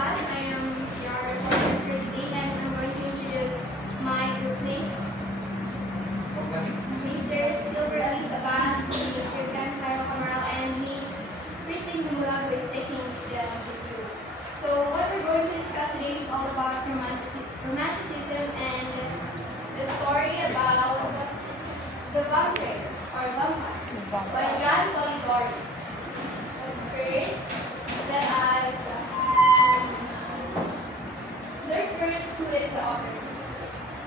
class. I am your reporter for today, and I'm going to introduce my groupmates. Mr. Silver Alice Abad, Mr. Ken Cairo Camaral, and Miss Christine Dumula, who is taking the interview. So what we're going to discuss today is all about romanticism and the story about the vampire by John Polidori. First, let us learn first who is the author.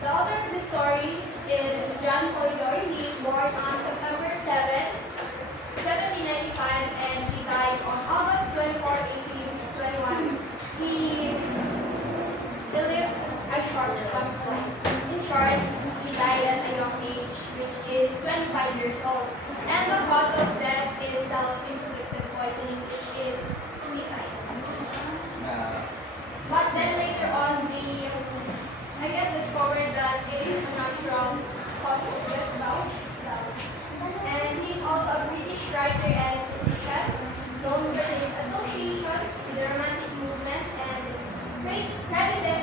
The author of the story is John Polidori. He was born on September 7, 1795, and he died on August 24, 1821. He lived a short span of life. In short, he died at a young age, which is 25 years old. And the cause of death is self-inflicted poisoning, which is suicide. But then later on, discovered that it is a natural cause of death. And he is also a British writer and physician, known for his associations with the Romantic movement and credited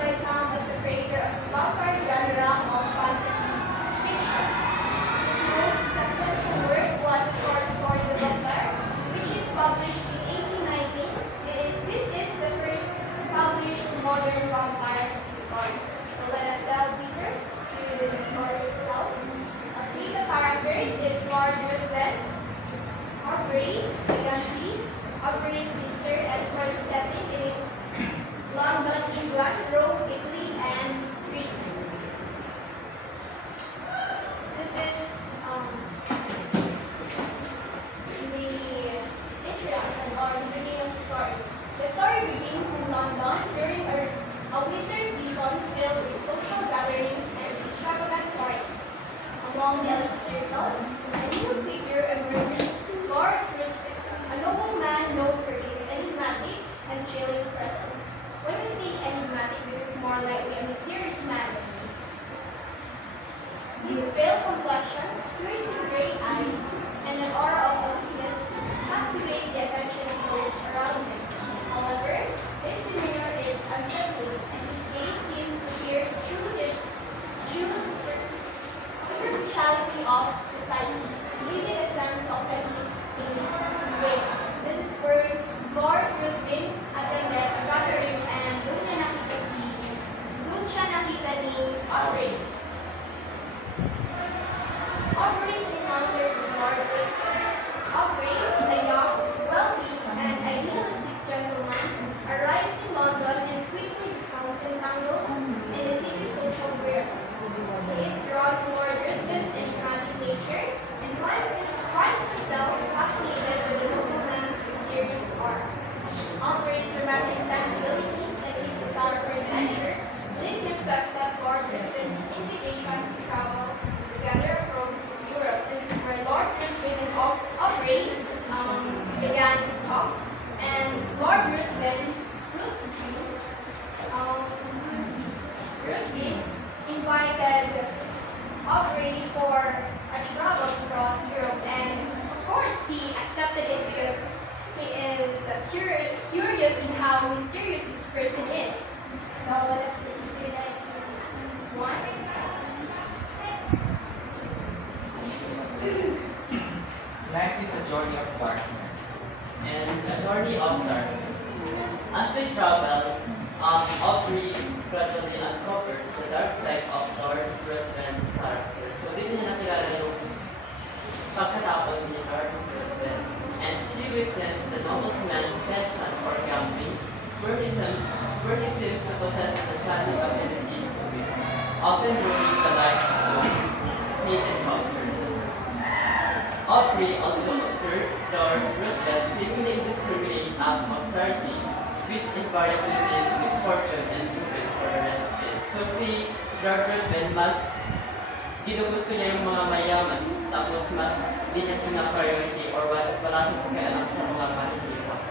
by some as the creator of the vampire genre of fantasy fiction. His most successful work was the short story The Vampire, which is published in 1819. This is the first published modern vampire story. So let us delve deeper through the story itself. The characters is Lord Ruthven, Aubrey, Legancy, Aubrey's sister, and for the setting it is London, England, Rome, Italy, and Greece. This is the introduction or the beginning of the story. The story begins in London during a winter season filled with social gatherings and extravagant parties. Among the elite circles, a new figure emerges, Lord Ruthven, a nobleman known for his enigmatic and chilling presence. When we say enigmatic, this is more likely a mysterious man. His pale complexion, piercing gray eyes, and an aura of aloofness captivate the attention of those around him. However, his demeanor is unsettling, and his gaze seems to pierce through the superficiality of society, leaving a sense of unease in his way. This is where Lord Ruthven attended a gathering and doon siya nakita ni Aubrey. Aubrey's encounter with Lord Ruthven. Aubrey, a young, wealthy, and idealistic gentleman, arrives in London and quickly becomes entangled in the city's social grip. He is drawn to Lord Ruthven's enigmatic nature and finds himself fascinated with the nobleman's mysterious aura. Aubrey's romantic sensibilities and his desire for adventure lead him to accept Lord Ruthven's invitation to travel together across Europe. This is where Lord Ruthven and Aubrey began to talk, and Lord Ruthven invited Aubrey for a travel across Europe, and of course he accepted it because he is curious in how mysterious this person is. So let us proceed to the next one. Next is A Journey of Darkness. And A Journey of Darkness. As they travel, Aubrey gradually uncovers the dark side of Lord Ruthven's character. So dito niya nakilala yung pagkatapon ni Lord Ruthven. And he witnessed the nobleman's penchant for gambling, where he seems to possess an uncanny ability to win, often ruining the lives of those he encounters. Aubrey also observes Lord Ruthven's seemingly indiscriminate act of charity, which invariably means misfortune and ruin for the rest of it. So si Lord Ruthven ginugusto niya yung mga mayaman, tapos mas di niya pina-priority or wala siyang pakialam sa mga mahihirap.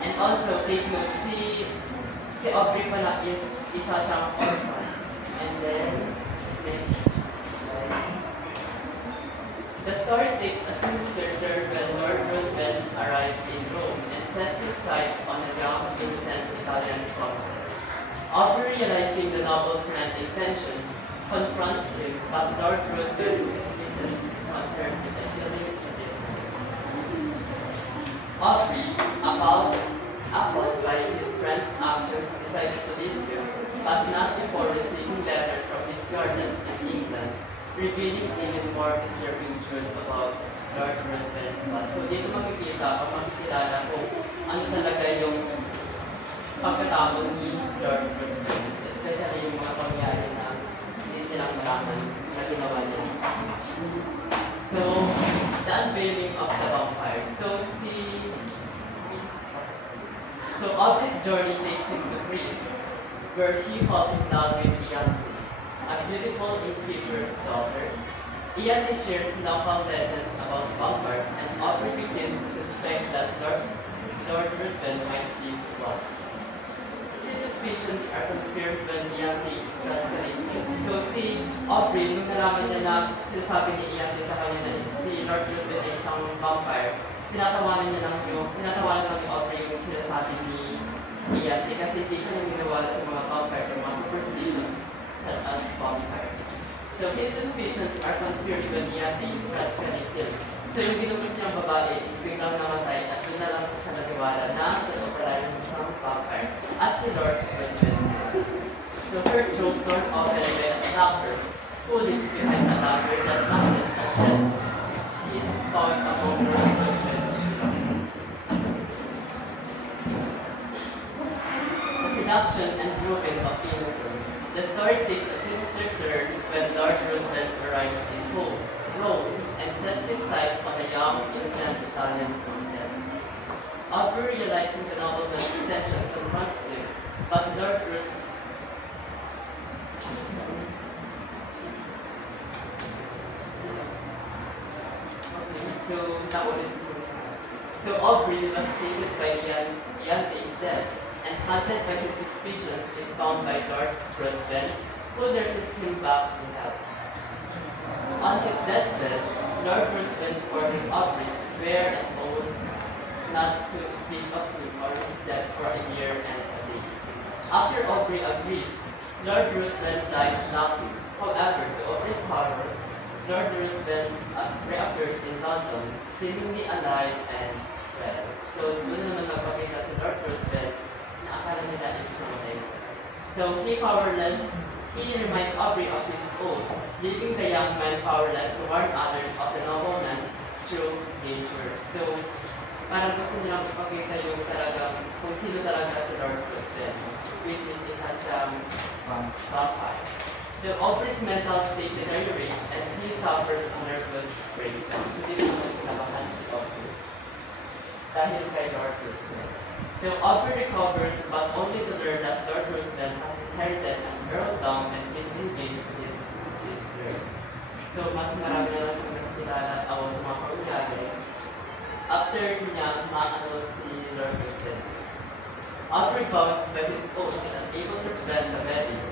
And also, take note, si Aubrey pala is isa siyang orphan. And then, next slide. The story takes a sinister turn when Lord Ruthven arrives in Rome and sets his sights on a young, innocent Italian countess. Aubrey, realizing the novel's meant intentions, confronts him, but Lord Ruthven dismisses his concern with a chilling indifference. Aubrey, appalled by his friend's actions, decides to leave him, but not before receiving letters from his guardians in England, revealing even more disturbing truths about Lord Ruthven's past. So dito makikita o makikilala kung ano talaga yung pagkatao ni Lord Ruthven, especially yung mga pangyayari na hindi nilang malaman na ginawa niya. So, the unveiling of the vampire. So Aubrey's journey takes him to Greece, where he falls in love with Ianthe, a beautiful innkeeper's daughter. Ianthe shares local legends about vampires, and Aubrey begins to suspect that Lord Ruthven might be one. His suspicions are confirmed when Ianthe is tragically killed. So si Aubrey, nung nalaman niya na sinasabi ni Ianthe sa kanya na si Lord Ruthven ay isang vampire, tinatawanan ni Aubrey yung sinasabi ni Ianthe kasi hindi siya naniniwala sa mga vampire or mga superstitions such as vampire. So his suspicions are confirmed when Ianthe is tragically killed. So yung ginugos niyang babae is biglang namatay at doon na lang siya naniwala na totoo pala yung isang vampire at si Lord Ruthven. So her throat torn open by a doctor who lives behind a dagger that matches a shed she found among Lord Ruthven's belongings. The seduction and proving of innocence. The story takes a sinister turn when Lord Ruthven arrives in Rome and sets his sights on a young, innocent Italian countess. Aubrey, realizing the nobleman's intention, confronts him, but Lord Ruthven So Aubrey, devastated by Ianthe is dead, and haunted by his suspicions, is found by Lord Ruthven, who nurses him back to health. On his deathbed, Lord Ruthven orders Aubrey to swear and oath not to speak of him or his death for a year and a day. After Aubrey agrees, Lord Ruthven dies laughing. However, to Aubrey's horror, Lord Ruthven reappears in London, seemingly alive and well. So, doon naman nagpakita si Lord Ruthven na akala nila is namatay. So, he reminds Aubrey of his oath, leaving the young man powerless to warn others of the nobleman's true nature. So, parang gusto nilang ipakita yung talagang kung sino talaga si Lord Ruthven, which is isa siyang vampire. So Aubrey's mental state deteriorates and he suffers a nervous breakdown. So dito mas kinakabahan si Aubrey dahil kay Lord Ruthven. So Aubrey recovers but only to learn that Lord Ruthven has inherited an earldom and is engaged to his sister. So mas marami na lang siyang nakikilala sa mga pangyayari after niya maano si Lord Ruthven. Aubrey, bound by his oath, is unable to prevent the wedding,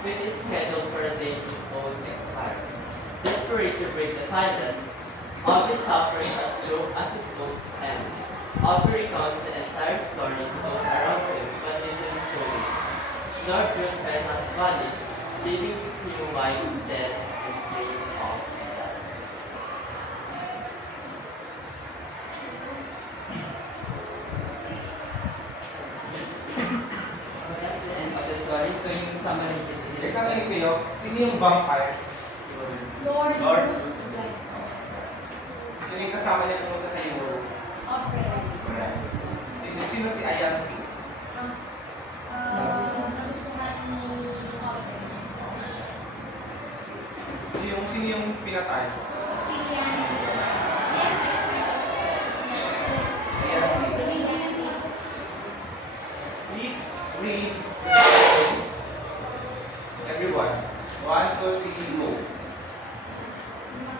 which is scheduled for the day his oath expires. Desperate to break the silence, Aubrey suffers a stroke as his oath ends. Aubrey recounts the entire story to those around him, but it is too late. Lord Ruthven has vanished, leaving his new wife dead and free of death. So that's the end of the story. So yung summary is Example kayo, sino yung vampire? Lord Lord. Ruthven. Sino yung kasama niya pumunta sa Europe? Aubrey. Sino si Ianthe? Nagustuhan ni Aubrey. Sino yung pinatay? Si Ianthe. Ianthe. Please read everyone. 1, 2, 3, go.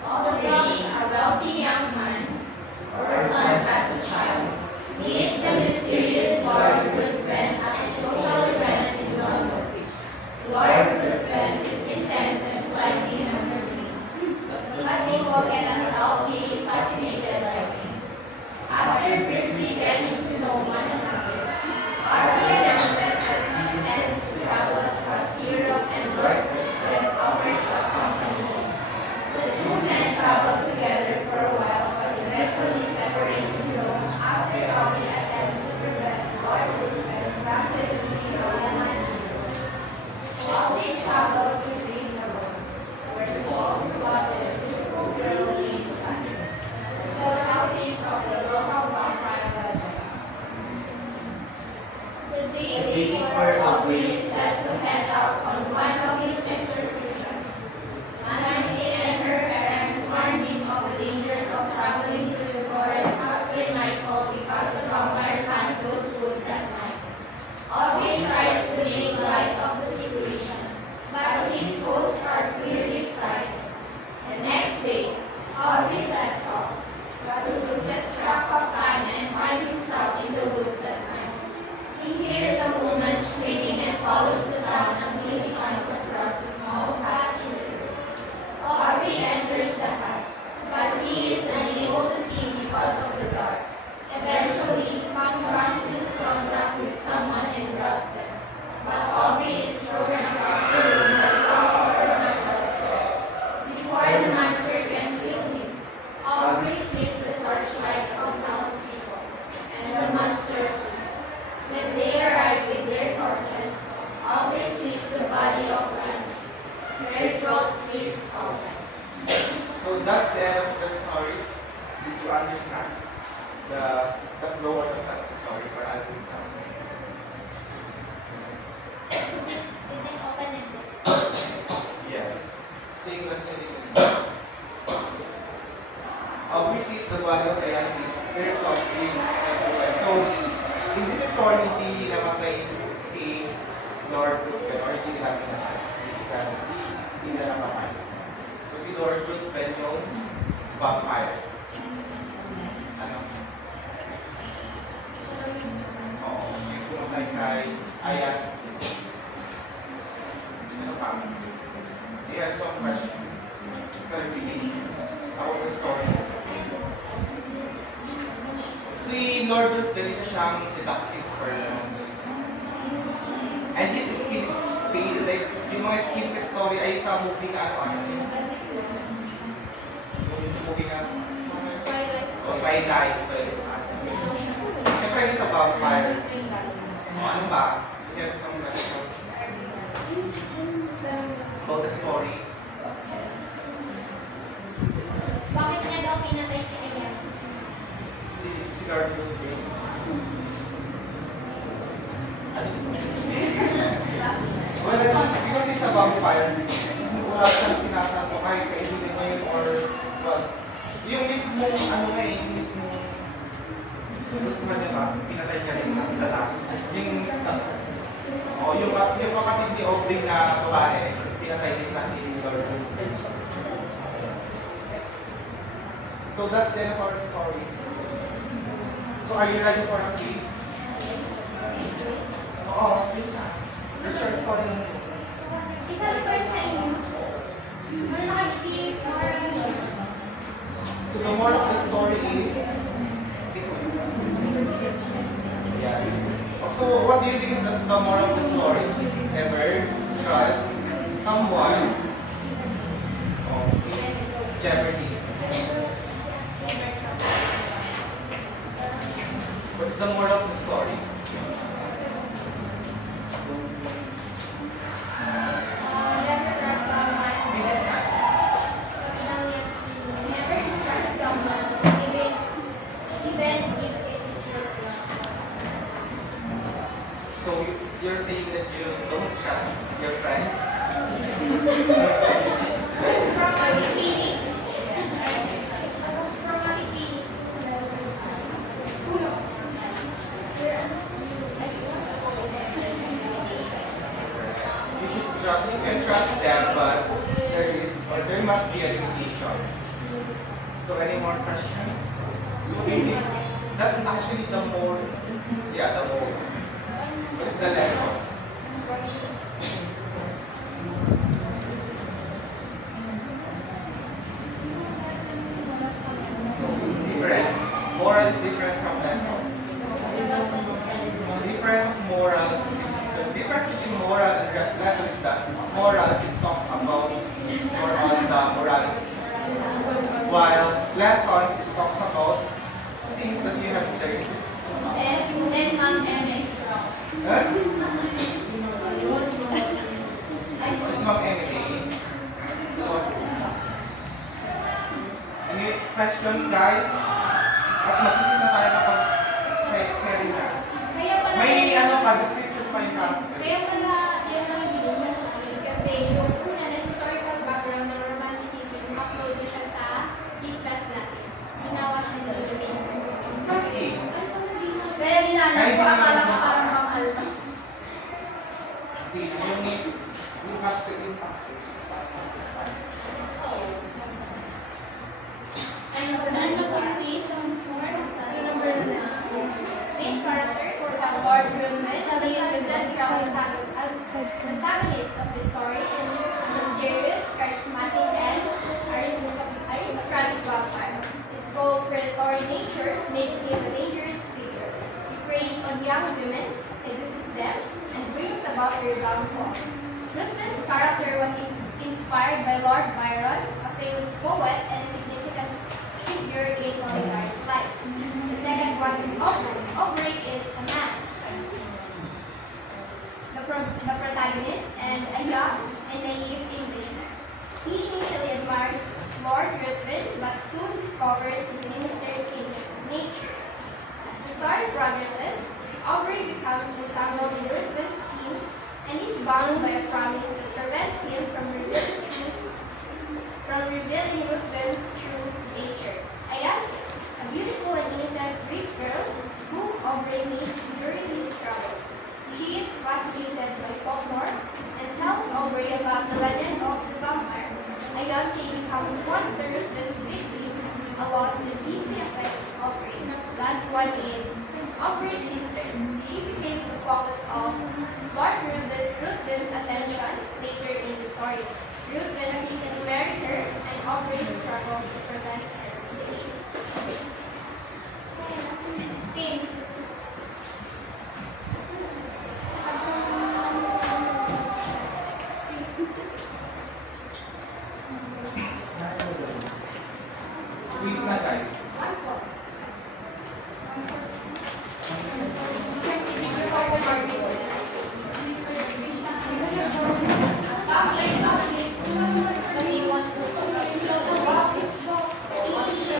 Aubrey, a wealthy young man, orphaned as a child, meets the mysterious Lord Ruthven at a social event in London. Lord Ruthven is intense and slightly unnerving, but they will get an help that's the end of the stories. Did you understand the flow or the plot of the story? Or I'll read now. Is it open-ended? Yes. So English na din. Which is the body of reality. Very closely. So, in this story, hindi namatay si Lord Ruthven, or hindi natin naman. Hindi na namatay. So, si Lord Ruthven yung vampire. Ano? Oo. Yung pumatay kay Ayan. Ano pa? He had some questions, clarifications about the story. Si Lord Ruthven, isa siyang seductive person. And his skills fail, like, yung mga skills sa story ay sa movie na ano, yung movie na, Twilight, siyempre isa vampire. Ano ba? You have some questions about the story. Bakit niya daw pinatay si Ayan? Si Lord Ruthven. Well, because he's a vampire, wala siyang sinasanto kahit kaibigan mo yun or, well, yung mismo, ano nga eh, yung mismo, gusto nga diba, pinatay niya rin sa last. Yung kapatid ni Aubrey na babae, pinatay din na ni Lord Ruthven. So that's the end of our story. So are you ready for a quiz? Oo, the short story ng Isa na pa sa inyo. Ano na kayo tips? So the moral of the story is, yeah. So what do you think is the moral of the story? Never trust someone is jeopardy. What's the moral of the story? Never trust someone. This is not. Never trust someone, even if it is your friend. So you're saying that you don't trust your friends? From my feeling. From my feeling. You can trust them, but there must be a limitation. So any more questions? So it is, that's actually the more, the more. What's the lesson? It's different. Moral is different from lessons. The difference of moral, the difference between moral and lesson is that morals it talks about more on the morality, while lessons it talks about things that you have learned. Then Mom Emma is wrong. Huh? It's not anything. Any questions, guys? At magkikis na tayo kapag carry na. Kaya pala, May ano ka, description pa yung characters. kaya pala, yan ang i-discuss namin. Kasi yung una na historical background ng romanticism, upload niya siya sa G-class natin. Ginawa siya ng Philippines. Kasi, Ay, so hindi na. Kaya ginanap ko, akala ko parang mahal. kasi yung factor, yung factors. Ano ba na? Ano ba quiz on 4? Number 9. Main characters for the Lord Ruthven. He is the central antagonist of the story and is mysterious, charismatic, and aristocratic vampire. His cold, predatory nature makes him a dangerous figure. He preys on young women, seduces them, and brings about their downfall. Ruthven's character was inspired by Lord Byron, a famous poet and a significant figure in Oligar's life. The second one is Aubrey. Aubrey is a man. The protagonist and a young and naive Englishman. He initially admires Lord Ruthven, but soon discovers his sinister nature. As the story progresses, Aubrey becomes entangled in Ruthven's schemes and is bound by a promise that prevents him from revealing Ruthven's true nature. Ayante, a beautiful and innocent Greek girl whom Aubrey meets during his travels. She is fascinated by folklore and tells Aubrey about the legend of the vampire. Ayante becomes one of the Ruthven's victims, a loss that deeply affects Aubrey. Last one is Aubrey's sister. She becomes the focus of Lord Ruthven's attention later in the story. Ruthven seeks to marry her, and Aubrey struggles to